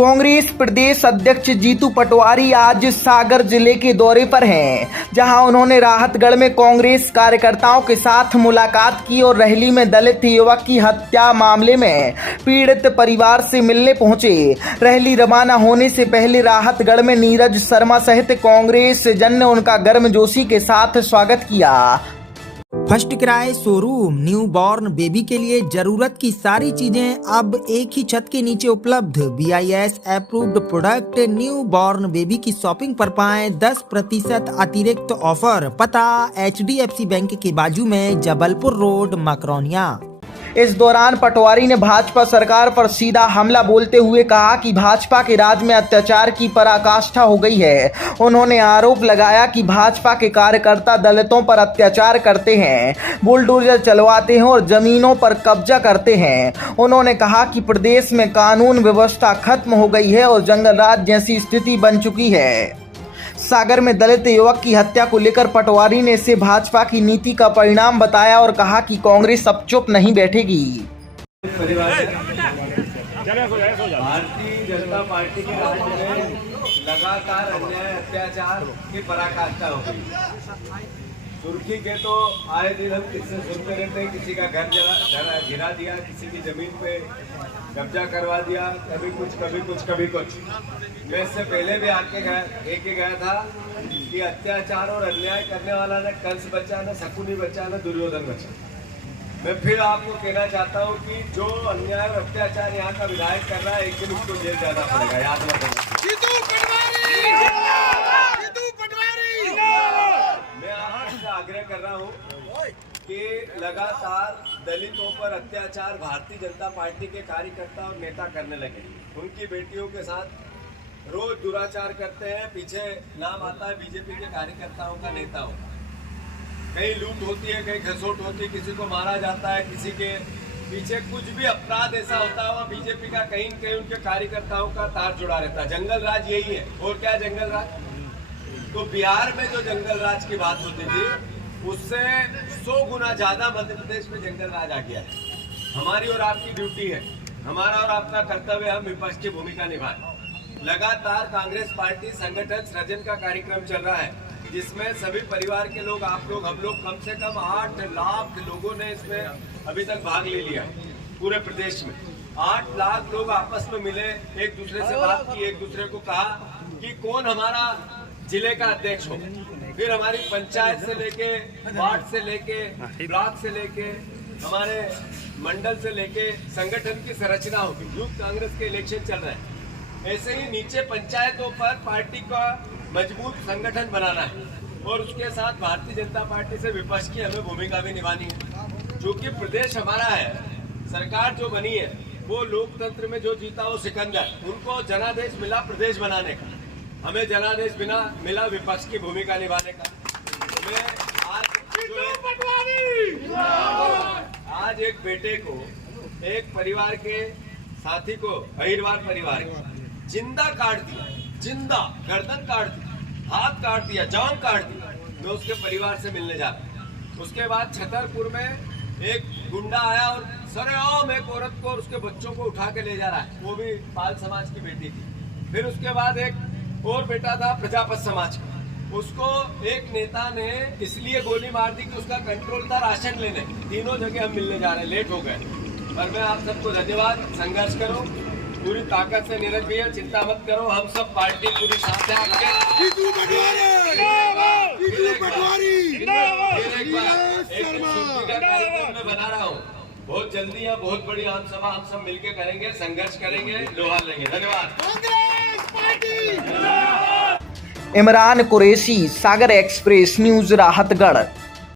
कांग्रेस प्रदेश अध्यक्ष जीतू पटवारी आज सागर जिले के दौरे पर हैं, जहां उन्होंने राहतगढ़ में कांग्रेस कार्यकर्ताओं के साथ मुलाकात की और रहली में दलित युवक की हत्या मामले में पीड़ित परिवार से मिलने पहुंचे। रहली रवाना होने से पहले राहतगढ़ में नीरज शर्मा सहित कांग्रेस जन ने उनका गर्मजोशी के साथ स्वागत किया। First cry showroom new born baby के लिए जरूरत की सारी चीजें अब एक ही छत के नीचे उपलब्ध। BIS approved product new born baby की शॉपिंग पर पाएं 10% अतिरिक्त ऑफर। पता HDFC बैंक के बाजू में, जबलपुर रोड, मकरौनिया। इस दौरान पटवारी ने भाजपा सरकार पर सीधा हमला बोलते हुए कहा कि भाजपा के राज में अत्याचार की पराकाष्ठा हो गई है। उन्होंने आरोप लगाया कि भाजपा के कार्यकर्ता दलितों पर अत्याचार करते हैं, बुलडोजर चलवाते हैं और जमीनों पर कब्जा करते हैं। उन्होंने कहा कि प्रदेश में कानून व्यवस्था खत्म हो गई है और जंगल राज जैसी स्थिति बन चुकी है। सागर में दलित युवक की हत्या को लेकर पटवारी ने इसे भाजपा की नीति का परिणाम बताया और कहा कि कांग्रेस अब चुप नहीं बैठेगी। भारतीय जनता पार्टी के राज में लगातार अन्याय अत्याचार की पराकाष्ठा हो गई। सुर्खी के तो आए दिन हम किससे सुनते रहते हैं, किसी का घर गिरा दिया, किसी की जमीन पे कब्जा करवा दिया, कभी कुछ। जो इससे पहले भी आके गया था कि अत्याचार और अन्याय करने वाला न कंस बचा, न शकुनी बचा, न दुर्योधन बचा। मैं फिर आपको कहना चाहता हूँ कि जो अन्याय और अत्याचार यहाँ का विधायक कर रहा है, एक दिन उसको जेल जाना पड़ेगा, याद रखना। मैं आपसे आग्रह कर रहा हूँ कि लगातार दलितों पर अत्याचार भारतीय जनता पार्टी के कार्यकर्ता और नेता करने लगे। उनकी बेटियों के साथ रोज दुराचार करते हैं, पीछे नाम आता है बीजेपी के कार्यकर्ताओं का, नेताओं। कहीं लूट होती है, कहीं खसोट होती है, किसी को मारा जाता है, किसी के पीछे कुछ भी अपराध ऐसा होता है, वह बीजेपी का कहीं न कहीं उनके कार्यकर्ताओं का तार जुड़ा रहता है। जंगल राज यही है। और क्या जंगल राज? तो बिहार में जो जंगल राज की बात होती थी, उससे 100 गुना ज्यादा मध्य प्रदेश में जंगल राज आ गया है। हमारी और आपकी ड्यूटी है, हमारा और आपका कर्तव्य, हम विपक्ष की भूमिका निभाएं। लगातार कांग्रेस पार्टी संगठन सृजन का कार्यक्रम चल रहा है, जिसमें सभी परिवार के लोग, आप लोग, हम लोग, कम से कम 8 लाख लोगों ने इसमें अभी तक भाग ले लिया पूरे प्रदेश में। 8 लाख लोग आपस में मिले, एक दूसरे से बात की, एक दूसरे को कहा कि कौन हमारा जिले का अध्यक्ष हो। फिर हमारी पंचायत से लेके, वार्ड से लेके, ब्लॉक से लेके, हमारे मंडल से लेके संगठन की संरचना होगी। यूथ कांग्रेस के इलेक्शन चल रहे हैं, ऐसे ही नीचे पंचायतों पर पार्टी का मजबूत संगठन बनाना है और उसके साथ भारतीय जनता पार्टी से विपक्ष की हमें भूमिका भी निभानी है। क्योंकि प्रदेश हमारा है, सरकार जो बनी है वो लोकतंत्र में जो जीता वो सिकंदर, उनको जनादेश मिला प्रदेश बनाने का, हमें जनादेश मिला विपक्ष की भूमिका निभाने का। आज एक बेटे को, एक परिवार के साथी को, अहिरवार परिवार को जिंदा काट दिया, जिंदा गर्दन काट दी, हाथ काट दिया, जान काट दी। मैं उसके परिवार से मिलने जाता। उसके बाद छतरपुर में एक गुंडा आया और सरेआम एक औरत को और उसके बच्चों को उठा के ले जा रहा है, वो भी पाल समाज की बेटी थी। फिर उसके बाद एक और बेटा था प्रजापत समाज का, उसको एक नेता ने इसलिए गोली मार दी कि उसका कंट्रोल था राशन लेने। तीनों जगह हम मिलने जा रहे हैं, लेट हो गए, पर मैं आप सबको धन्यवाद। संघर्ष करो पूरी ताकत से, नीरज भैया चिंता मत करो, हम सब पार्टी पूरी साथ है आपके। मैं बना रहा हूँ, बहुत जल्दी है, बहुत बड़ी आम सभा हम सब मिलकर करेंगे, संघर्ष करेंगे, लोहा लेंगे। धन्यवाद। इमरान कुरैशी, सागर एक्सप्रेस न्यूज, राहतगढ़।